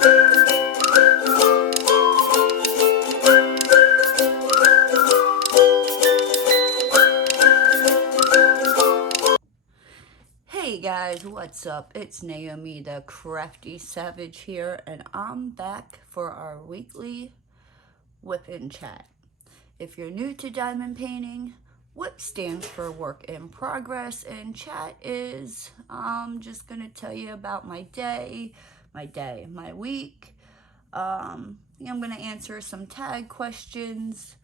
Hey guys, what's up? It's Naomi, the Crafty Savage here, and I'm back for our weekly Wip Chat. If you're new to diamond painting, Wip stands for work in progress, and chat is just gonna tell you about my week. I'm gonna answer some tag questions.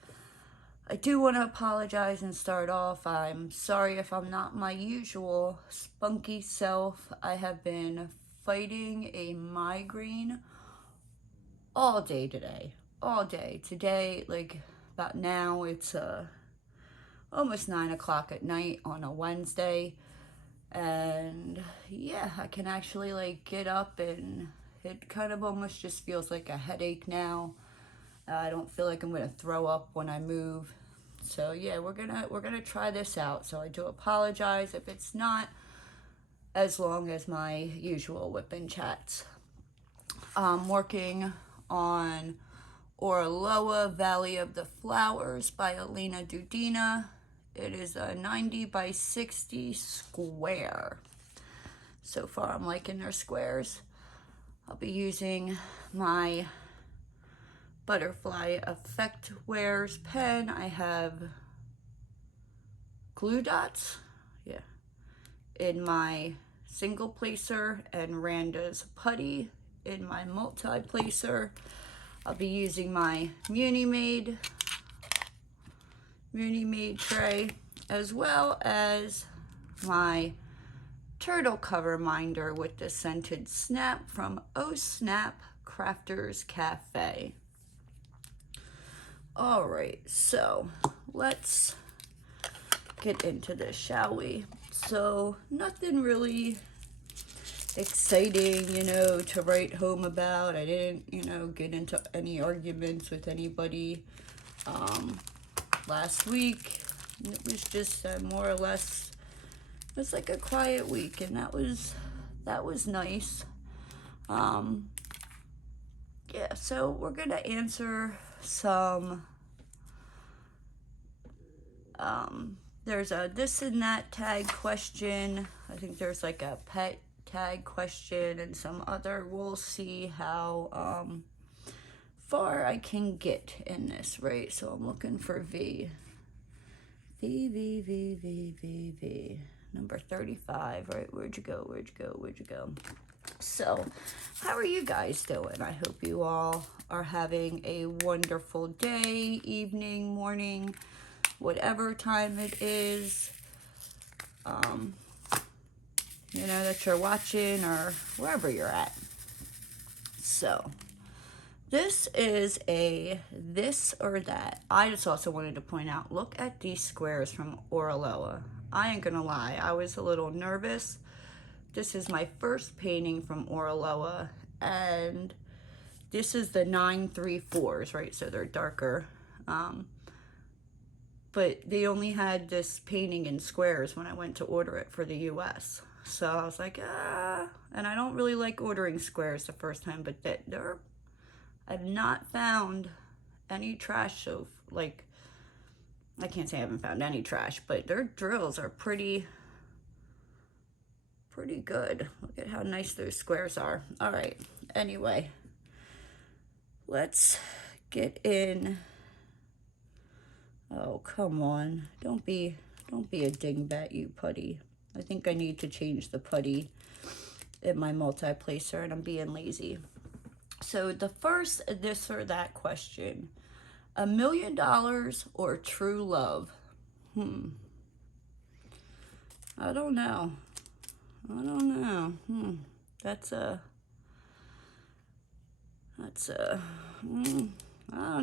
I do want to apologize and start off. I'm sorry if I'm not my usual spunky self. I have been fighting a migraine all day today. All day. Today, like about now, it's almost 9 o'clock at night on a Wednesday. And yeah, I can actually like get up, and it kind of almost just feels like a headache now. I don't feel like I'm gonna throw up when I move. So yeah, we're gonna try this out. So I do apologize if it's not as long as my usual whipping chats. I'm working on Oraloa, Valley of the Flowers by Elena Dudina. It is a 90 by 60 square. So far I'm liking their squares. I'll be using my Butterfly Effect Ware's pen. I have glue dots, in my single placer, and Randa's Putty in my multi-placer. I'll be using my Munimade tray, as well as my turtle cover minder with the scented snap from Oh Snap Crafters Cafe. All right, so let's get into this, shall we? So nothing really exciting, to write home about. I didn't, get into any arguments with anybody last week. It was just more or less, it was like a quiet week, and that was nice. Yeah, so we're gonna answer some, there's a this and that tag question. I think there's like a pet tag question and some other. We'll see how far I can get in this, right? So I'm looking for V. Number 35, right? Where'd you go? So, how are you guys doing? I hope you all are having a wonderful day, evening, morning, whatever time it is, that you're watching, or wherever you're at. So, this is a this or that. I just also wanted to point out, look at these squares from Oraloa. I ain't gonna lie, I was a little nervous. This is my first painting from Oraloa, and this is the 934s, right? So they're darker. But they only had this painting in squares when I went to order it for the US. So I was like, and I don't really like ordering squares the first time, but I've not found any trash. So, like, I can't say I haven't found any trash, but their drills are pretty good. Look at how nice those squares are. All right, anyway, let's get in. Oh, come on, don't be a dingbat, you Putty. I think I need to change the Putty in my multi-placer, and I'm being lazy. So the first this or that question, $1 million or true love? I don't know. I don't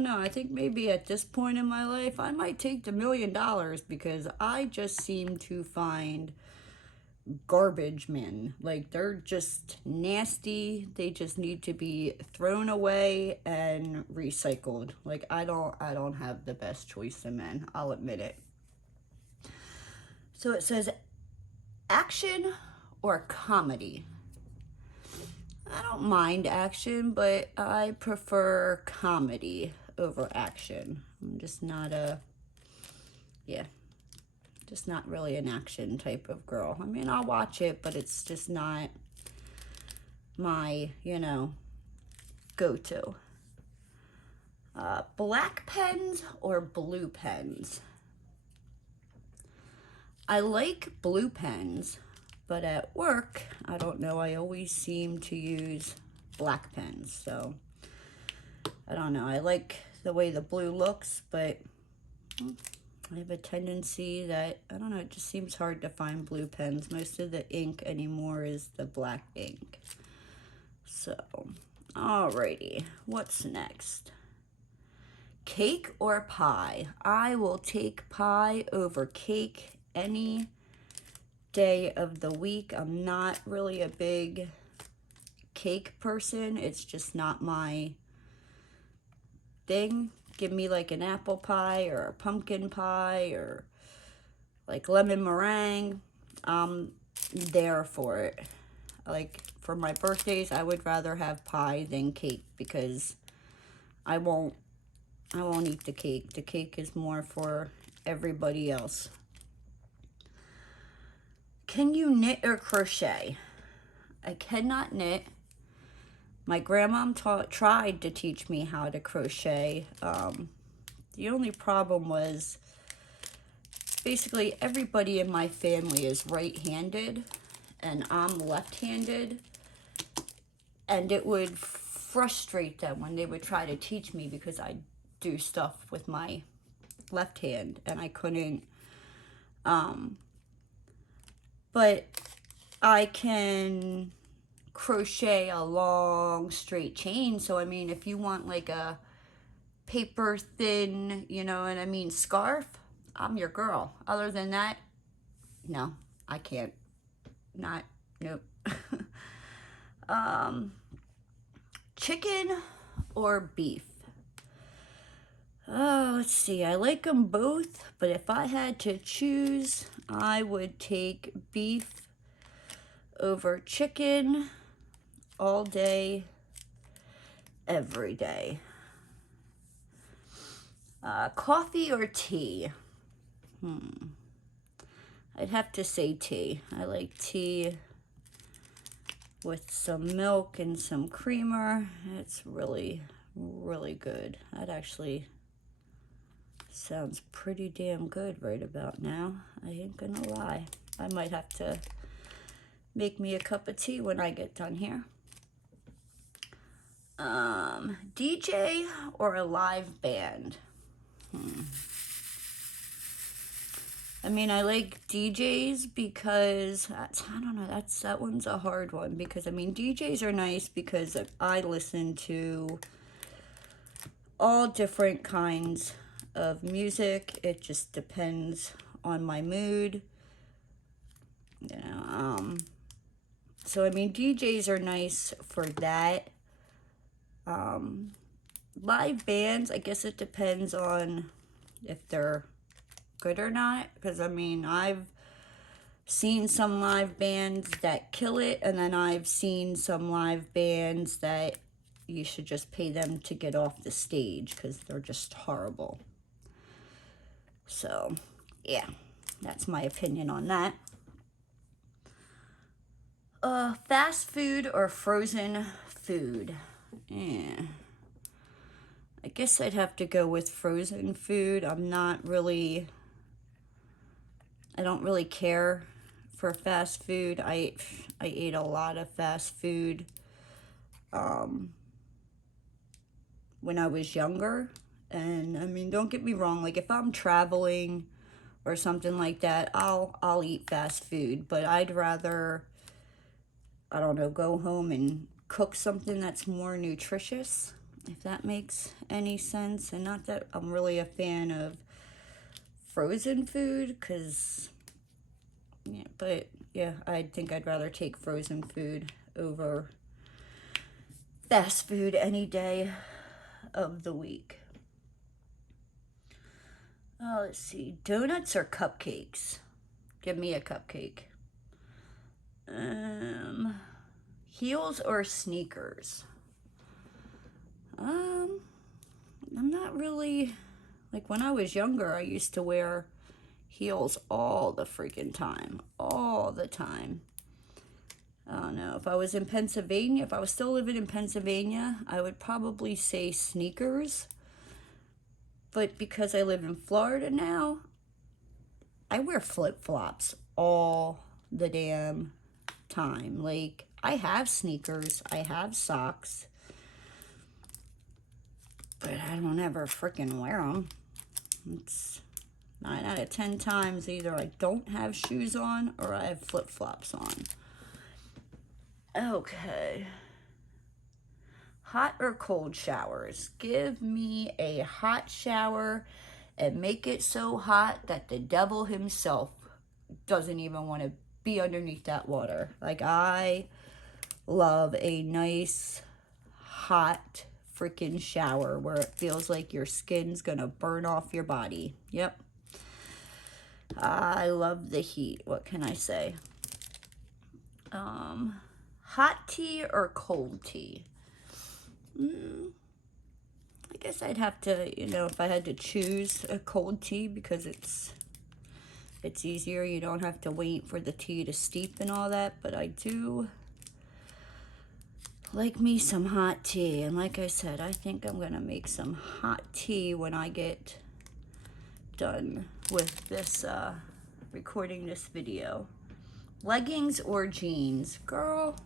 know. I think maybe at this point in my life, I might take the $1 million, because I just seem to find garbage men. Like, they're just nasty. They just need to be thrown away and recycled. Like, I don't have the best choice of men. I'll admit it. So it says action or comedy. I don't mind action, but I prefer comedy over action. I'm just not yeah, just not really an action type of girl. I mean, I'll watch it, but it's just not my, you know, go-to. Black pens or blue pens? I like blue pens, but at work, I don't know, I always seem to use black pens. So, I don't know. I like the way the blue looks, but I have a tendency that, I don't know, it just seems hard to find blue pens. Most of the ink anymore is the black ink. So, alrighty, what's next? Cake or pie? I will take pie over cake any day of the week. I'm not really a big cake person. It's just not my thing. Give me like an apple pie or a pumpkin pie or like lemon meringue. I'm there for it. Like for my birthdays, I would rather have pie than cake because I won't eat the cake. The cake is more for everybody else. Can you knit or crochet? I cannot knit. My grandma tried to teach me how to crochet. The only problem was basically everybody in my family is right-handed and I'm left-handed, and it would frustrate them when they would try to teach me because I do stuff with my left hand and I couldn't. But I can crochet a long straight chain. So I mean, if you want like a paper thin, you know what I mean, scarf, I'm your girl. Other than that, no, I can't. Nope. Chicken or beef? Oh, let's see. I like them both, but if I had to choose, I would take beef over chicken all day, every day. Coffee or tea? I'd have to say tea. I like tea with some milk and some creamer. It's really, really good. That actually sounds pretty damn good right about now. I ain't gonna lie. I might have to make me a cup of tea when I get done here. DJ or a live band? I mean, I like DJs because I don't know, that one's a hard one because I mean, DJs are nice because I listen to all different kinds of music. It just depends on my mood, you know. So I mean, DJs are nice for that. Live bands, I guess it depends on if they're good or not, because I mean, I've seen some live bands that kill it, and then I've seen some live bands that you should just pay them to get off the stage because they're just horrible. So yeah, that's my opinion on that. Fast food or frozen food? Yeah, I guess I'd have to go with frozen food. I don't really care for fast food. I ate a lot of fast food when I was younger. And I mean, don't get me wrong, like if I'm traveling or something like that, I'll eat fast food, but I'd rather, I don't know, go home and cook something that's more nutritious, if that makes any sense. And not that I'm really a fan of frozen food, because yeah, but yeah, I think I'd rather take frozen food over fast food any day of the week. Let's see, donuts or cupcakes? Give me a cupcake. Heels or sneakers? I'm not really, like when I was younger, I used to wear heels all the freaking time, all the time. I don't know, if I was in Pennsylvania, if I was still living in Pennsylvania, I would probably say sneakers. But because I live in Florida now, I wear flip-flops all the damn time. Like, I have sneakers, I have socks, but I don't ever freaking wear them. It's 9 out of 10 times either I don't have shoes on or I have flip-flops on. Okay. Hot or cold showers? Give me a hot shower and make it so hot that the devil himself doesn't even want to be underneath that water. Like, I love a nice hot freaking shower where it feels like your skin's gonna burn off your body. Yep. I love the heat. What can I say? Hot tea or cold tea? I guess I'd have to, you know, if I had to choose a cold tea, because it's easier. You don't have to wait for the tea to steep and all that. But I do like me some hot tea. And like I said, I think I'm going to make some hot tea when I get done with this, recording this video. Leggings or jeans? Girl,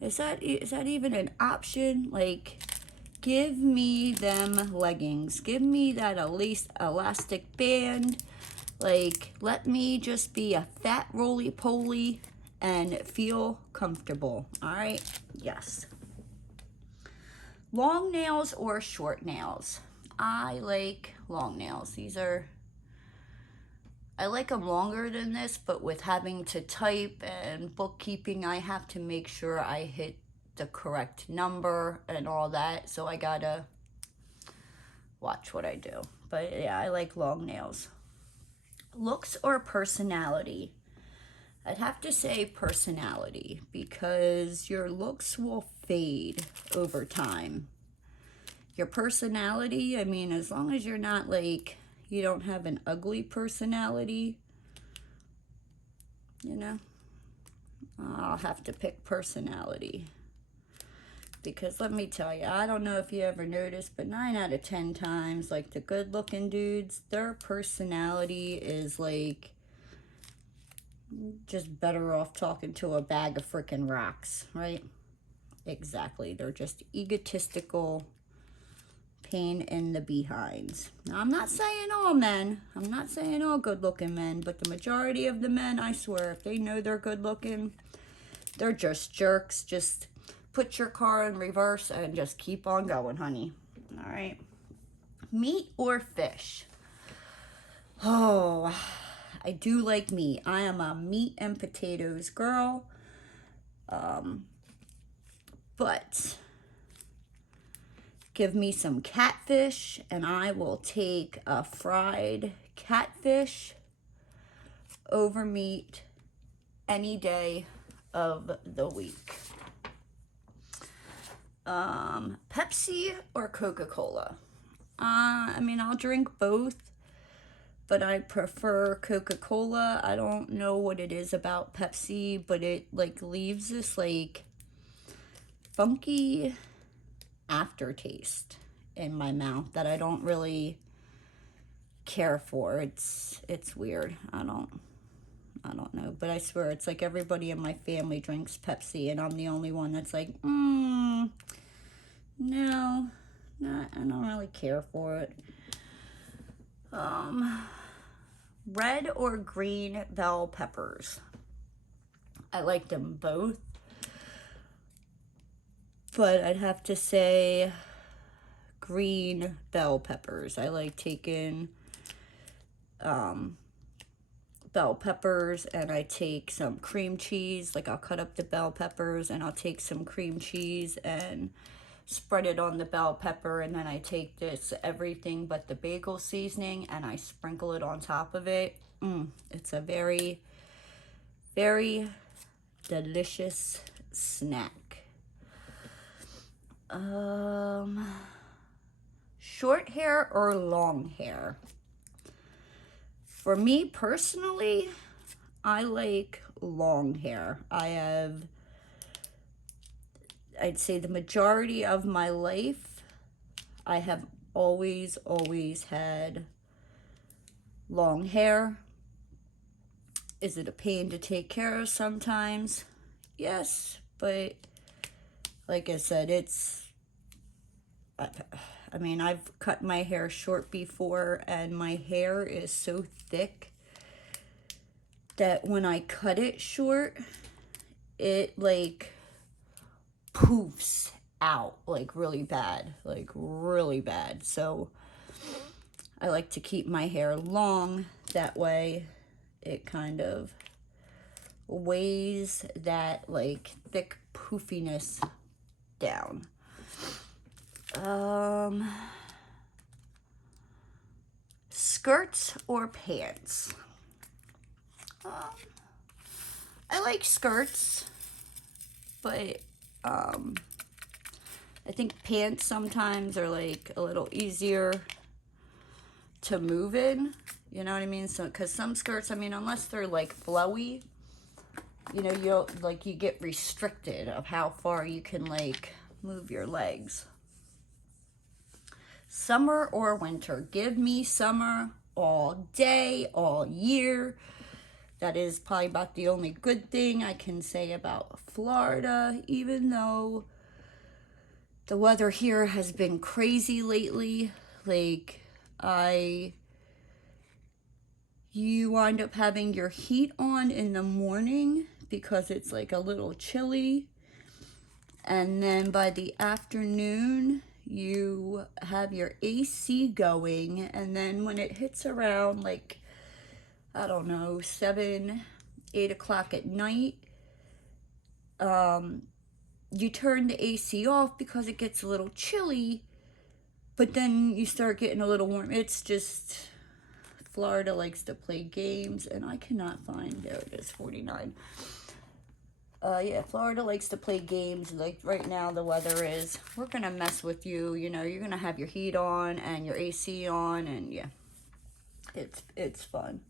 is that even an option? Like, give me them leggings. Give me that at least elastic band. Like, let me just be a fat roly-poly and feel comfortable. All right? Yes. Long nails or short nails? I like long nails. I like them longer than this, but with having to type and bookkeeping, I have to make sure I hit the correct number and all that. So I gotta watch what I do. But yeah, I like long nails. Looks or personality? I'd have to say personality, because your looks will fade over time. Your personality, I mean, as long as you're not like, you don't have an ugly personality, you know, I'll have to pick personality. Because let me tell you, I don't know if you ever noticed, but 9 out of 10 times, like the good looking dudes, their personality is like just better off talking to a bag of freaking rocks, right? Exactly. They're just egotistical, pain in the behinds. Now, I'm not saying all men. I'm not saying all good looking men, but the majority of the men, I swear, if they know they're good looking, they're just jerks. Just put your car in reverse and just keep on going, honey. All right. Meat or fish? Oh, I do like meat. I am a meat and potatoes girl. But give me some catfish and I will take a fried catfish over meat any day of the week. Pepsi or Coca-Cola? I mean, I'll drink both, but I prefer Coca-Cola. I don't know what it is about Pepsi, but it like leaves this like funky aftertaste in my mouth that I don't really care for. It's weird. I don't know, but I swear it's like everybody in my family drinks Pepsi and I'm the only one that's like, no, I don't really care for it. Red or green bell peppers? I like them both, but I'd have to say green bell peppers. I like taking bell peppers and I take some cream cheese. Like, I'll cut up the bell peppers and I'll take some cream cheese and spread it on the bell pepper, and then I take this everything but the bagel seasoning and I sprinkle it on top of it. It's a very, very delicious snack. Short hair or long hair? For me personally, I like long hair. I'd say the majority of my life, I have always had long hair. Is it a pain to take care of sometimes? Yes, but like I said, I mean, I've cut my hair short before, and my hair is so thick that when I cut it short, it like poofs out like really bad. So I like to keep my hair long. That way it kind of weighs that like thick poofiness down. Skirts or pants? I like skirts, but I think pants sometimes are like a little easier to move in, you know what I mean? So, because some skirts, I mean, unless they're like flowy, you know, you get restricted of how far you can like move your legs. Summer or winter? Give me summer all day, all year. That is probably about the only good thing I can say about Florida, even though the weather here has been crazy lately. Like, you wind up having your heat on in the morning because it's like a little chilly. And then by the afternoon, you have your AC going. And then when it hits around like, I don't know, 7, 8 o'clock at night, you turn the AC off because it gets a little chilly, but then you start getting a little warm. It's just, Florida likes to play games, and I cannot find, there it is, 49. Yeah, Florida likes to play games. Like right now the weather is, we're gonna mess with you, you know, you're gonna have your heat on and your AC on, and yeah, it's fun.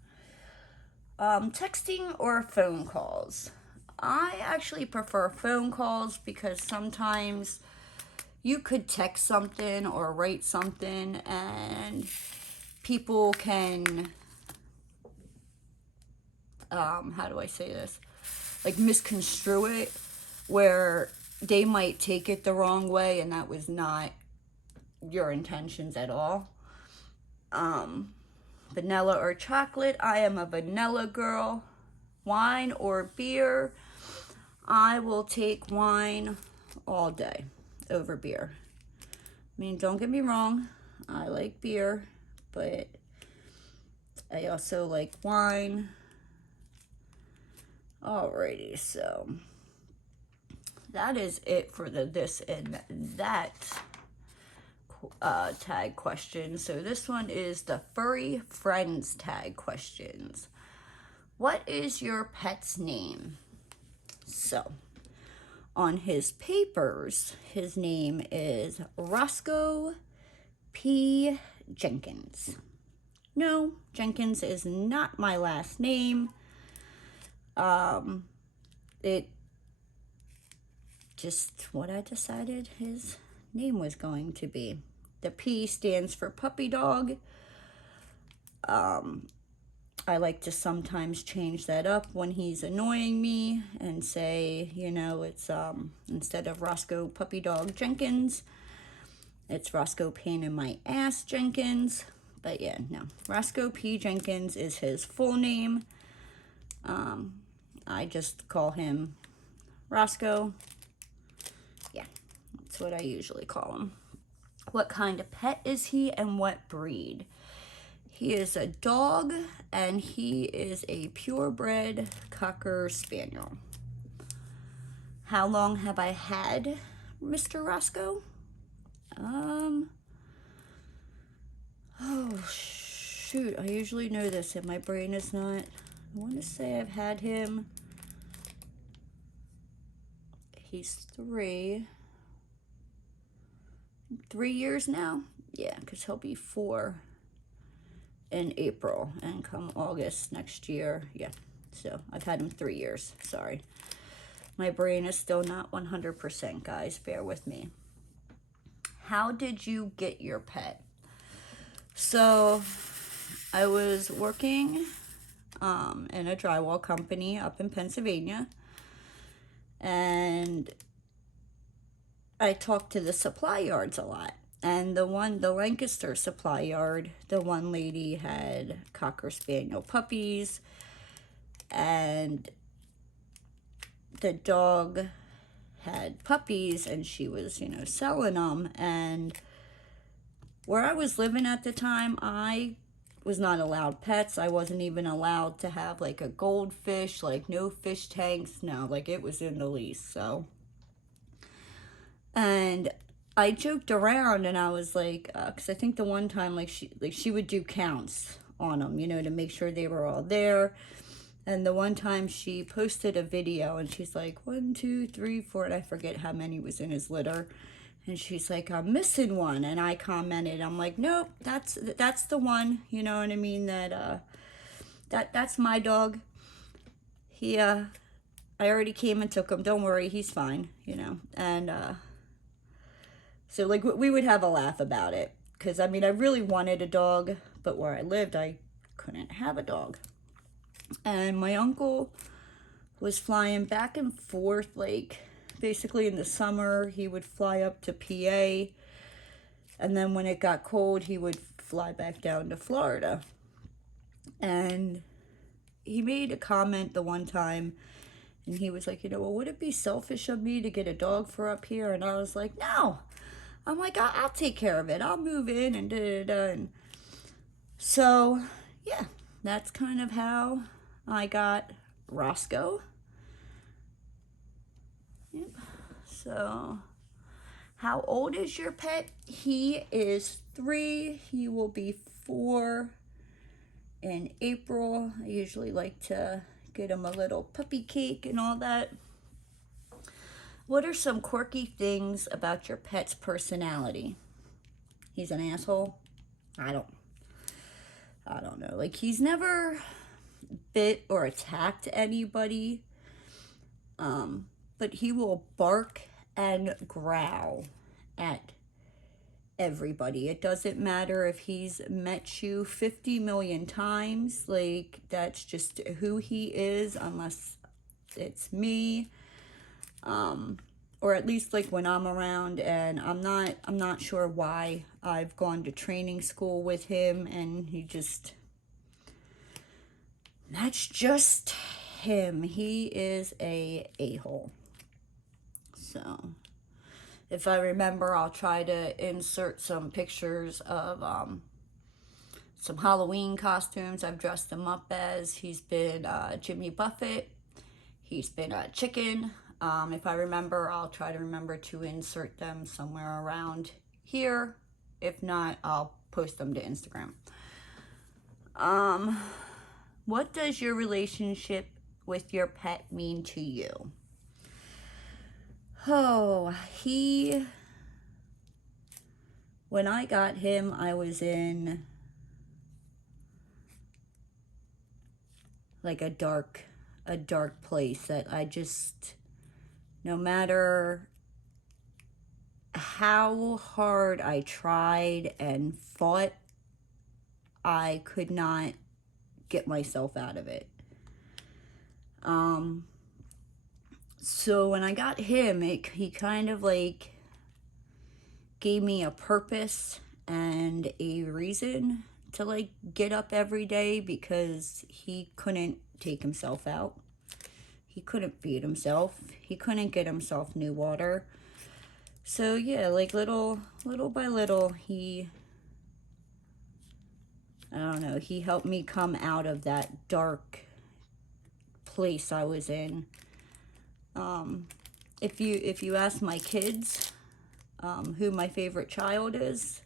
Texting or phone calls? I actually prefer phone calls because sometimes you could text something or write something and people can, how do I say this? Like misconstrue it, where they might take it the wrong way and that was not your intentions at all. Vanilla or chocolate? I am a vanilla girl. Wine or beer? I will take wine all day over beer. I mean, don't get me wrong, I like beer, but I also like wine. Alrighty, so that is it for the this and that tag question. So this one is the furry friends tag questions. What is your pet's name? So on his papers, his name is Roscoe P. Jenkins. No, Jenkins is not my last name. It just what I decided his name was going to be. The P stands for puppy dog. I like to sometimes change that up when he's annoying me and say, you know, it's instead of Roscoe Puppy Dog Jenkins, it's Roscoe Pain in My Ass Jenkins. But yeah, no, Roscoe P. Jenkins is his full name. I just call him Roscoe. Yeah, that's what I usually call him. What kind of pet is he and what breed? He is a dog, and he is a purebred Cocker Spaniel. How long have I had Mr. Roscoe? Oh, shoot, I usually know this, and my brain is not. I want to say I've had him. he's 3 years now. Yeah, because he'll be 4 in April, and come August next year, yeah. So I've had him 3 years. Sorry, my brain is still not 100%, guys. Bear with me. How did you get your pet? So I was working in a drywall company up in Pennsylvania, and I talked to the supply yards a lot. And the Lancaster supply yard, the one lady had Cocker Spaniel puppies, and the dog had puppies, and she was, you know, selling them. And where I was living at the time, I was not allowed pets. I wasn't even allowed to have like a goldfish, like no fish tanks. No, like it was in the lease. So, and I joked around, and I was like, because I think the one time, like she would do counts on them, you know, to make sure they were all there. And the one time she posted a video, and she's like, 1, 2, 3, 4, and I forget how many was in his litter. And she's like, I'm missing one. And I commented, I'm like, nope, that's the one. You know what I mean? That's my dog. He I already came and took him. Don't worry, he's fine. You know, and so, like, we would have a laugh about it. Because, I mean, I really wanted a dog, but where I lived, I couldn't have a dog. And my uncle was flying back and forth, like, basically in the summer, he would fly up to PA. And then when it got cold, he would fly back down to Florida. And he made a comment the one time, and he was like, you know, well, would it be selfish of me to get a dog for up here? And I was like, no. I'm like, I'll take care of it. I'll move in and da-da-da. And so, yeah, that's kind of how I got Roscoe. Yep. So, how old is your pet? He is 3. He will be 4 in April. I usually like to get him a little puppy cake and all that. What are some quirky things about your pet's personality? He's an asshole? I don't know. Like, he's never bit or attacked anybody. But he will bark and growl at everybody. It doesn't matter if he's met you 50 million times. Like, that's just who he is, unless it's me. Or at least like when I'm around, and I'm not sure why. I've gone to training school with him, and that's just him. He is a-hole. So if I remember, I'll try to insert some pictures of some Halloween costumes I've dressed him up as. He's been Jimmy Buffett. He's been a chicken. If I remember, I'll try to remember to insert them somewhere around here. If not, I'll post them to Instagram. What does your relationship with your pet mean to you? Oh, when I got him, I was in like a dark place that I just, no matter how hard I tried and fought, I could not get myself out of it. So when I got him, he kind of like gave me a purpose and a reason to like get up every day, because he couldn't take himself out. He couldn't feed himself. He couldn't get himself new water. So yeah, like little by little, I don't know, he helped me come out of that dark place I was in. If you ask my kids who my favorite child is,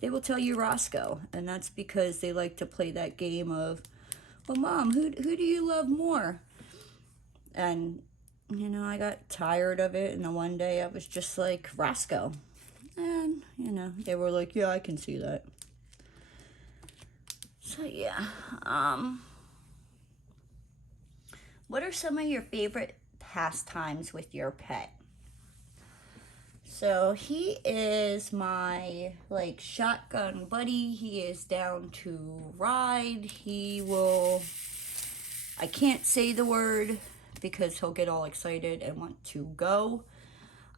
they will tell you Roscoe, and that's because they like to play that game of, well, Mom, who do you love more? And you know, I got tired of it, and the one day I was just like, Roscoe. And, you know, they were like, yeah, I can see that. So, yeah. What are some of your favorite pastimes with your pet? So he is my like shotgun buddy. He is down to ride. He will, I can't say the word because he'll get all excited and want to go.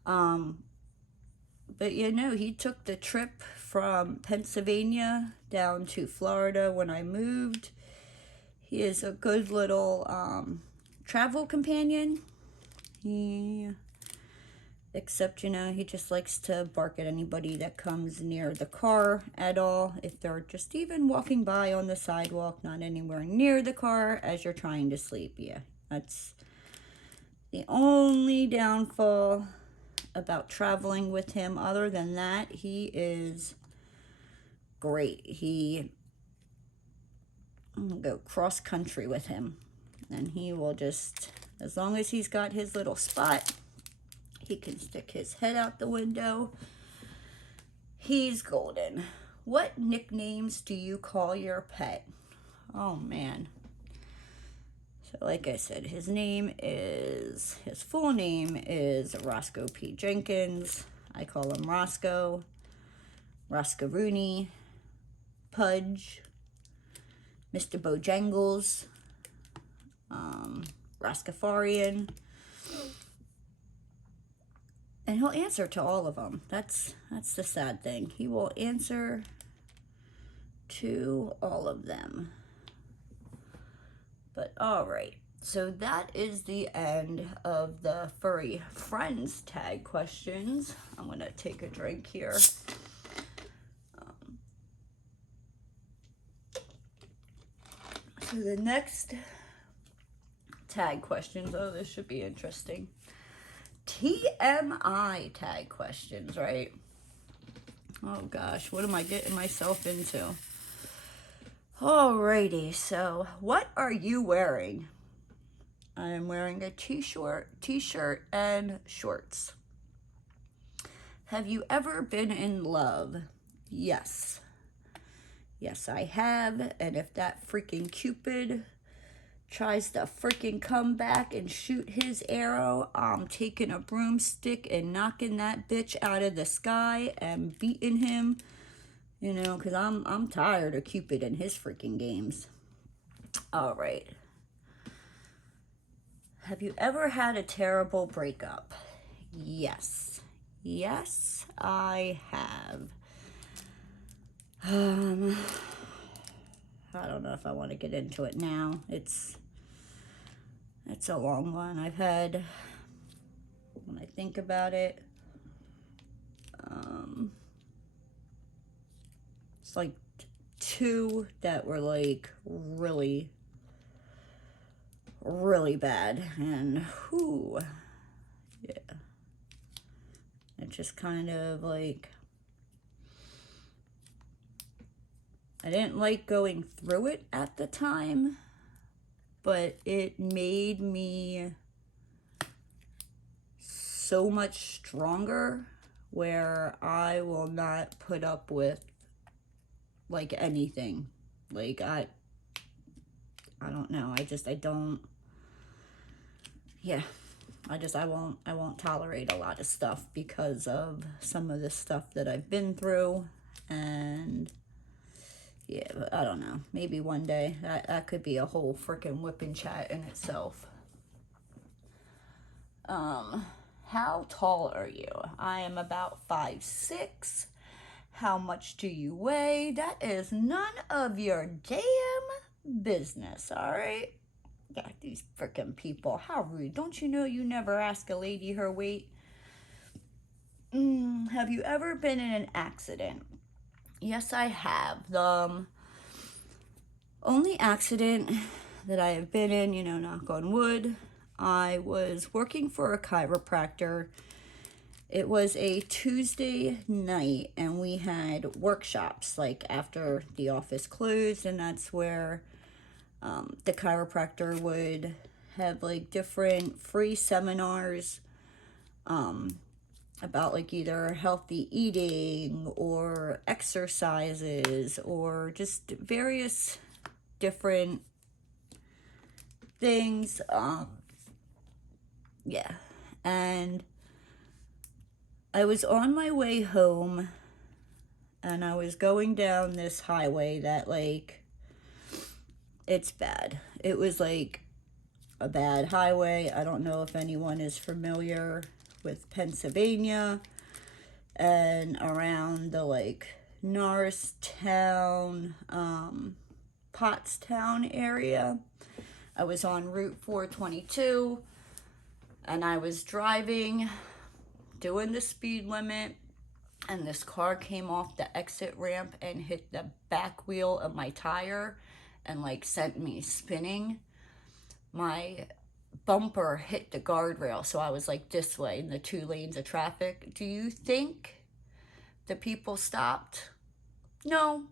But you know, he took the trip from Pennsylvania down to Florida when I moved. He is a good little travel companion. Except, you know, he just likes to bark at anybody that comes near the car at all. If they're just even walking by on the sidewalk, not anywhere near the car as you're trying to sleep. Yeah, that's the only downfall about traveling with him. Other than that, he is great. I'm gonna go cross country with him. And he will just, as long as he's got his little spot, he can stick his head out the window. He's golden. What nicknames do you call your pet? Oh, man. So, like I said, his full name is Roscoe P. Jenkins. I call him Roscoe, Roscaroony, Pudge, Mr. Bojangles, Roscafarian. And he'll answer to all of them. That's the sad thing. He will answer to all of them. But all right. So that is the end of the furry friends tag questions. I'm going to take a drink here. So the next tag questions. Oh, this should be interesting. TMI tag questions, right? Oh gosh, what am I getting myself into? Alrighty, so what are you wearing? I am wearing a t-shirt and shorts. Have you ever been in love? Yes. Yes, I have, and if that freaking Cupid tries to freaking come back and shoot his arrow, I'm taking a broomstick and knocking that bitch out of the sky and beating him, you know, because I'm tired of Cupid and his freaking games. All right. Have you ever had a terrible breakup? Yes. Yes, I have. I don't know if I want to get into it now. It's a long one. I've had, when I think about it, it's like two that were like really, really bad. And whew, yeah. It just kind of like, I didn't like going through it at the time, but it made me so much stronger where I will not put up with like anything. Like I don't know. I don't, yeah. I won't tolerate a lot of stuff because of some of the stuff that I've been through. And yeah, but I don't know. Maybe one day that could be a whole freaking whipping chat in itself. How tall are you? I am about 5'6". How much do you weigh? That is none of your damn business, all right? God, these freaking people. How rude. Don't you know you never ask a lady her weight? Have you ever been in an accident? Yes, I have. The only accident that I have been in, you know, knock on wood, I was working for a chiropractor. It was a Tuesday night, and we had workshops, like, after the office closed, and that's where the chiropractor would have like different free seminars about like either healthy eating or exercises or just various different things. Yeah. And I was on my way home and I was going down this highway that like, it's bad. It was like a bad highway. I don't know if anyone is familiar with Pennsylvania and around the like Norristown, Pottstown area. I was on Route 422 and I was driving, doing the speed limit, and this car came off the exit ramp and hit the back wheel of my tire and like sent me spinning. My bumper hit the guardrail, so I was like this way in the 2 lanes of traffic. Do you think the people stopped? No.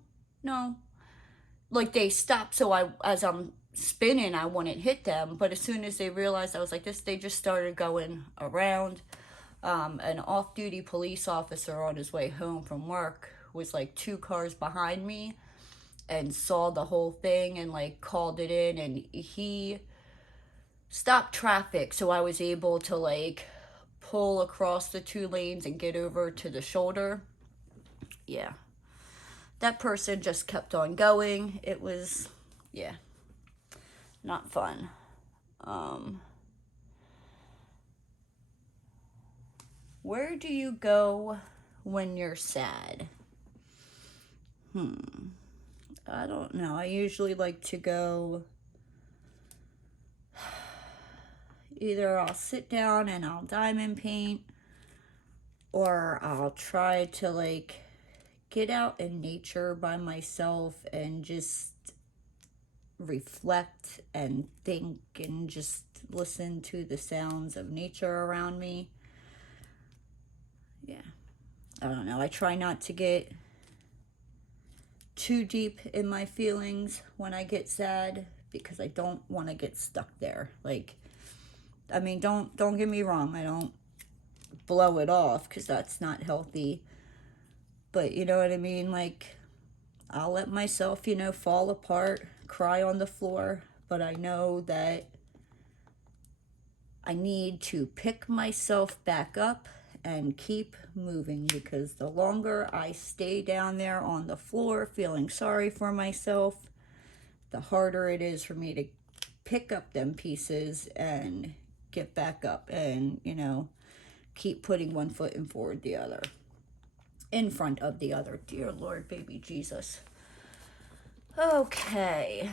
Like they stopped so as I'm spinning, I wouldn't hit them, but as soon as they realized I was like this, they just started going around. An off-duty police officer on his way home from work was like 2 cars behind me and saw the whole thing and like called it in, and he stopped traffic, so I was able to like pull across the 2 lanes and get over to the shoulder. Yeah, that person just kept on going. It was, yeah, not fun. Where do you go when you're sad? I don't know. I usually like to go, either I'll sit down and I'll diamond paint, or I'll try to like get out in nature by myself and just reflect and think and just listen to the sounds of nature around me. Yeah, I don't know. I try not to get too deep in my feelings when I get sad because I don't want to get stuck there. Like, I mean, don't get me wrong. I don't blow it off because that's not healthy. But you know what I mean? Like, I'll let myself, you know, fall apart, cry on the floor. But I know that I need to pick myself back up and keep moving, because the longer I stay down there on the floor feeling sorry for myself, the harder it is for me to pick up them pieces and get back up and, you know, keep putting one foot in front of the other. Dear Lord, baby Jesus. Okay.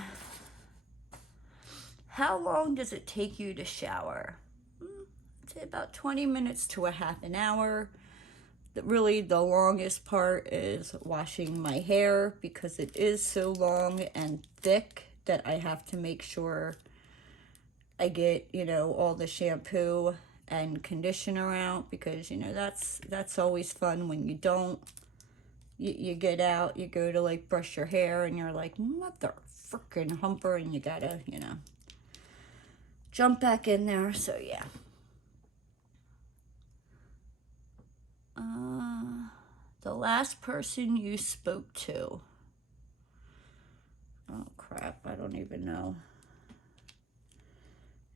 How long does it take you to shower? I'd say about 20 minutes to a half an hour. Really, the longest part is washing my hair because it is so long and thick that I have to make sure I get, you know, all the shampoo and conditioner out, because, you know, that's always fun when you don't. You get out, you go to like brush your hair and you're like, mother frickin' humper, and you gotta, you know, jump back in there. So yeah. The last person you spoke to. Oh crap, I don't even know.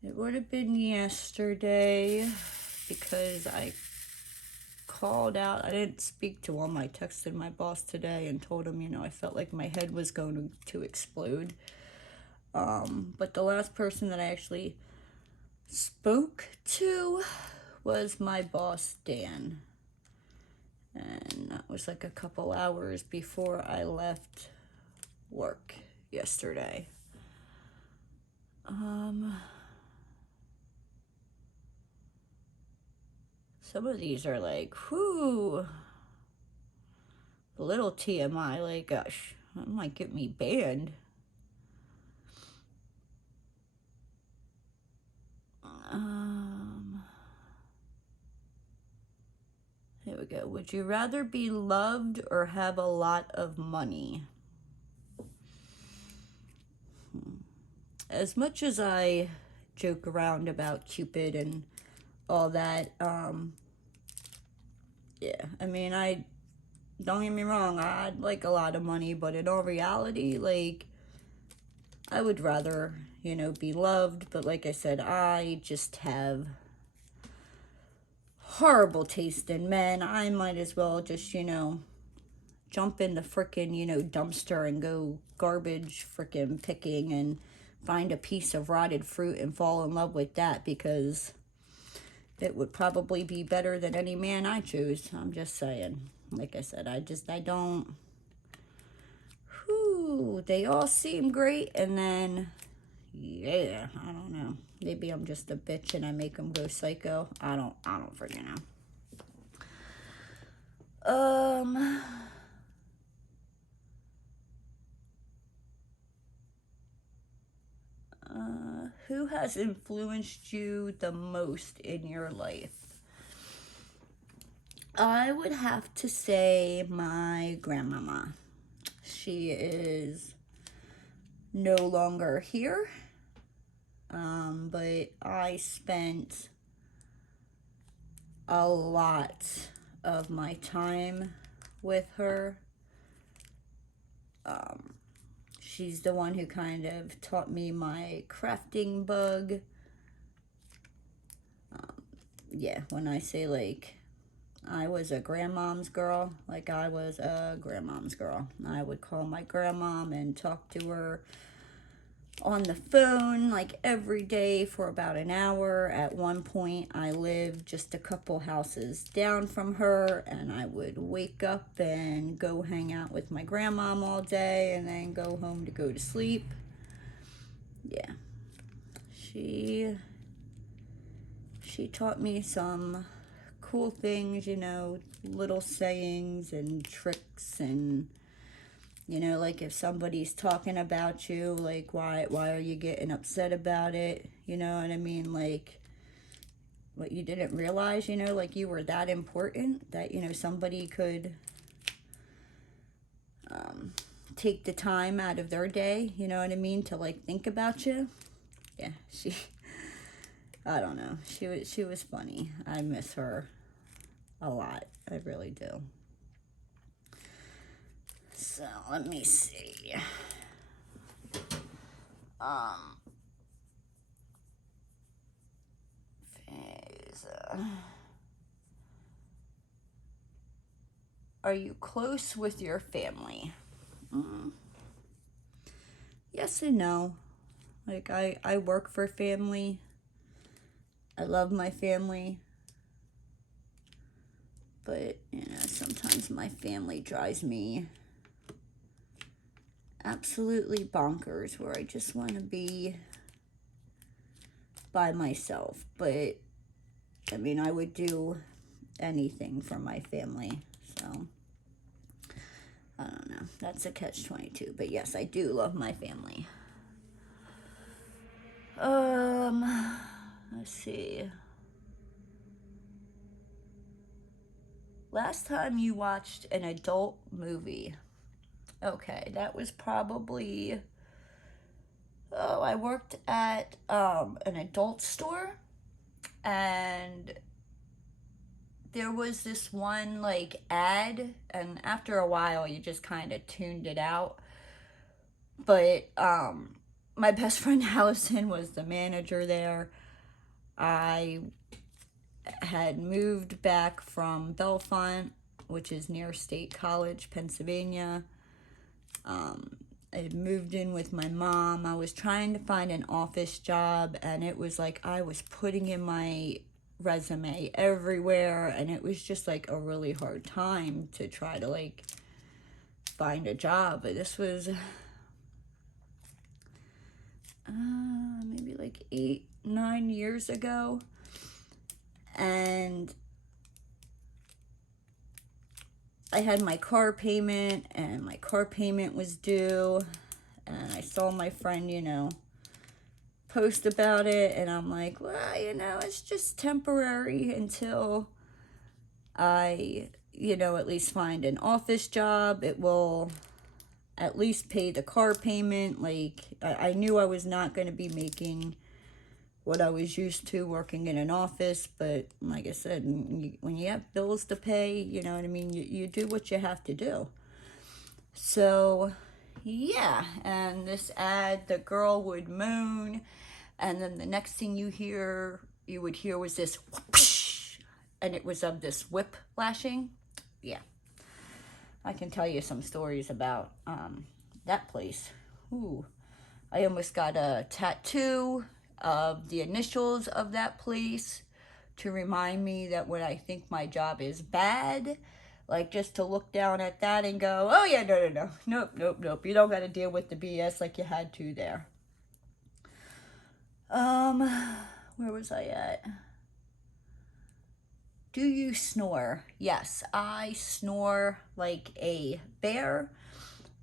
It would have been yesterday because I called out. I didn't speak to him. I texted my boss today and told him, you know, I felt like my head was going to explode. But the last person that I actually spoke to was my boss, Dan. And that was like a couple hours before I left work yesterday. Some of these are like, whoo, a little TMI, like, gosh, that might get me banned. Here we go. Would you rather be loved or have a lot of money? As much as I joke around about Cupid and all that. Yeah, I mean, don't get me wrong, I'd like a lot of money, but in all reality, like, I would rather, you know, be loved. But like I said, I just have horrible taste in men. I might as well just, you know, jump in the frickin', you know, dumpster and go garbage frickin' picking and find a piece of rotted fruit and fall in love with that, because it would probably be better than any man I choose. I'm just saying. Like I said, I don't, whew, they all seem great, and then, yeah, I don't know. Maybe I'm just a bitch and I make them go psycho. I don't freaking know. Who has influenced you the most in your life? I would have to say my grandmama. She is no longer here, but I spent a lot of my time with her. She's the one who kind of taught me my crafting bug. Yeah, when I say, like, I was a grandmom's girl, like, I was a grandmom's girl. I would call my grandmom and talk to her on the phone, like, every day for about an hour. At one point, I lived just a couple houses down from her, and I would wake up and go hang out with my grandmom all day and then go home to go to sleep. Yeah. She taught me some cool things, you know, little sayings and tricks, and, you know, like, if somebody's talking about you, like, why are you getting upset about it? You know what I mean? Like, what you didn't realize, you know, like, you were that important that, you know, somebody could take the time out of their day, you know what I mean, to, like, think about you. Yeah, I don't know. She was funny. I miss her a lot. I really do. So, let me see. Are you close with your family? Yes and no. Like, I work for family. I love my family. But, you know, sometimes my family drives me absolutely bonkers, where I just want to be by myself. But, I mean, I would do anything for my family. So, I don't know. That's a catch-22. But yes, I do love my family. Let's see. Last time you watched an adult movie. Okay, that was probably, I worked at an adult store, and there was this one, like, ad, and after a while you just kind of tuned it out. But my best friend Allison was the manager there. I had moved back from Bellefonte, which is near State College, Pennsylvania. I had moved in with my mom. I was trying to find an office job, and it was like I was putting in my resume everywhere, and it was just like a really hard time to try to, like, find a job. But this was maybe like 8-9 years ago, and I had my car payment, and my car payment was due, and I saw my friend, you know, post about it, and I'm like, well, you know, it's just temporary until I, you know, at least find an office job. It will at least pay the car payment. Like, I knew I was not going to be making what I was used to working in an office. But like I said, when you have bills to pay, you know what I mean, you do what you have to do. So yeah, and this ad, the girl would moan, and then the next thing you would hear was this whoosh, and it was of this whip lashing. Yeah, I can tell you some stories about that place. Ooh, I almost got a tattoo of the initials of that place to remind me that when I think my job is bad, like just to look down at that and go, oh yeah, nope. You don't got to deal with the BS like you had to there. Where was I at? Do you snore? Yes, I snore like a bear.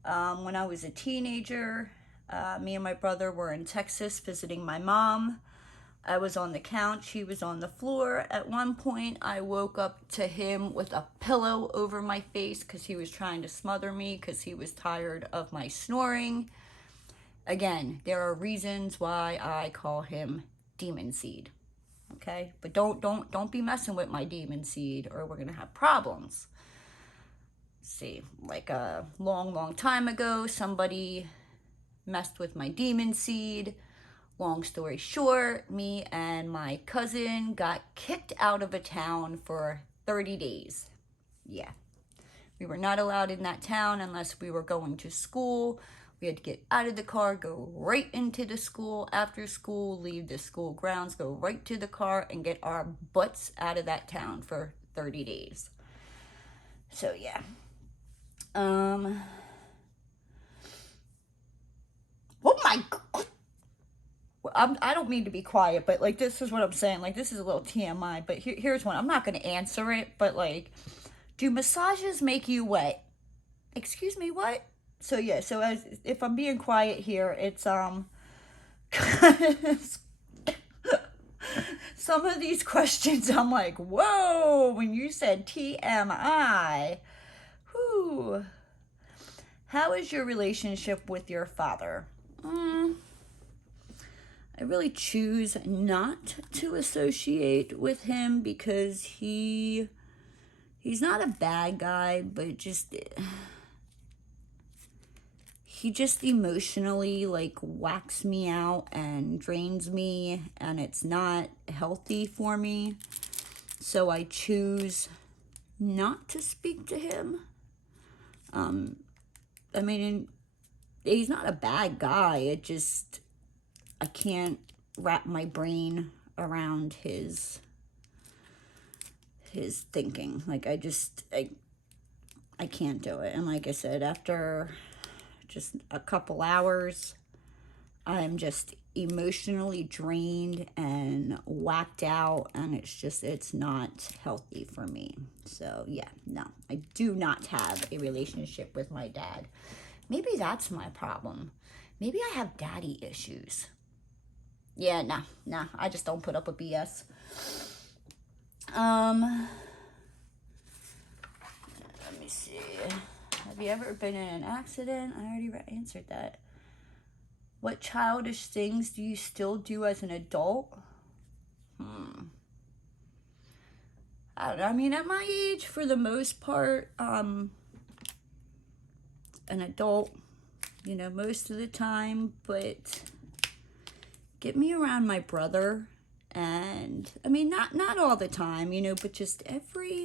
When I was a teenager, me and my brother were in Texas visiting my mom. I was on the couch, he was on the floor. At one point, I woke up to him with a pillow over my face because he was trying to smother me because he was tired of my snoring. Again, there are reasons why I call him Demon Seed. Okay? But don't be messing with my Demon Seed or we're going to have problems. See, like a long time ago, somebody messed with my Demon Seed. Long story short, me and my cousin got kicked out of a town for 30 days. Yeah. We were not allowed in that town unless we were going to school. We had to get out of the car, go right into the school, after school, leave the school grounds, go right to the car, and get our butts out of that town for 30 days. So, yeah. Oh my God. I don't mean to be quiet, but like this is what I'm saying. Like this is a little TMI, but here's one. I'm not going to answer it, but like, do massages make you wet? Excuse me, what? So yeah, so as if I'm being quiet here, it's some of these questions I'm like, whoa, when you said TMI. Whew. How is your relationship with your father? I really choose not to associate with him because he's not a bad guy, but he just emotionally like whacks me out and drains me, and it's not healthy for me. So I choose not to speak to him. I mean, he's not a bad guy. I can't wrap my brain around his thinking. Like I can't do it. And like I said, after just a couple hours, I'm just emotionally drained and whacked out, and it's not healthy for me. So yeah, no, I do not have a relationship with my dad. Maybe that's my problem. Maybe I have daddy issues. Yeah, nah, I just don't put up with BS. Let me see. Have you ever been in an accident? I already answered that. What childish things do you still do as an adult? I don't know. I mean, at my age, for the most part, an adult, you know, most of the time, but get me around my brother, and I mean, not all the time, you know, but just every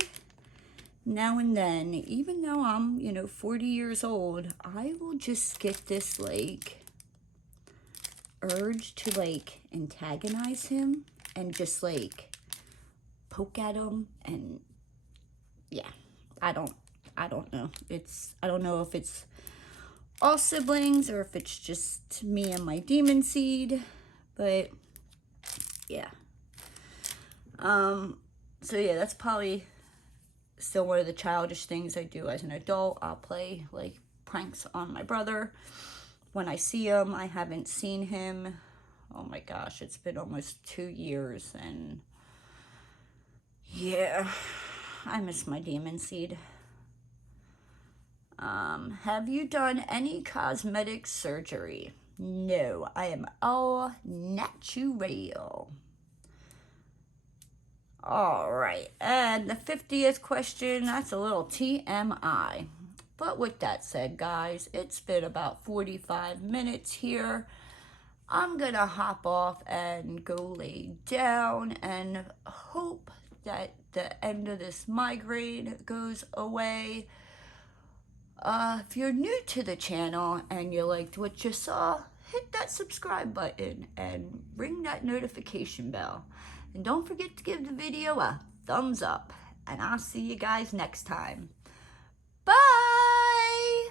now and then, even though I'm, you know, 40 years old, I will just get this like urge to like antagonize him and just like poke at him. And yeah, I don't know. I don't know if it's all siblings or if it's just me and my Demon Seed, but yeah. So yeah, that's probably still one of the childish things I do as an adult. I'll play like pranks on my brother. When I see him, I haven't seen him. Oh my gosh, it's been almost 2 years, and yeah, I miss my Demon Seed. Have you done any cosmetic surgery? No, I am all natural. Alright, and the 50th question, that's a little TMI. But with that said, guys, it's been about 45 minutes here. I'm gonna hop off and go lay down and hope that the end of this migraine goes away. If you're new to the channel and you liked what you saw, hit that subscribe button and ring that notification bell. And don't forget to give the video a thumbs up. And I'll see you guys next time. Bye!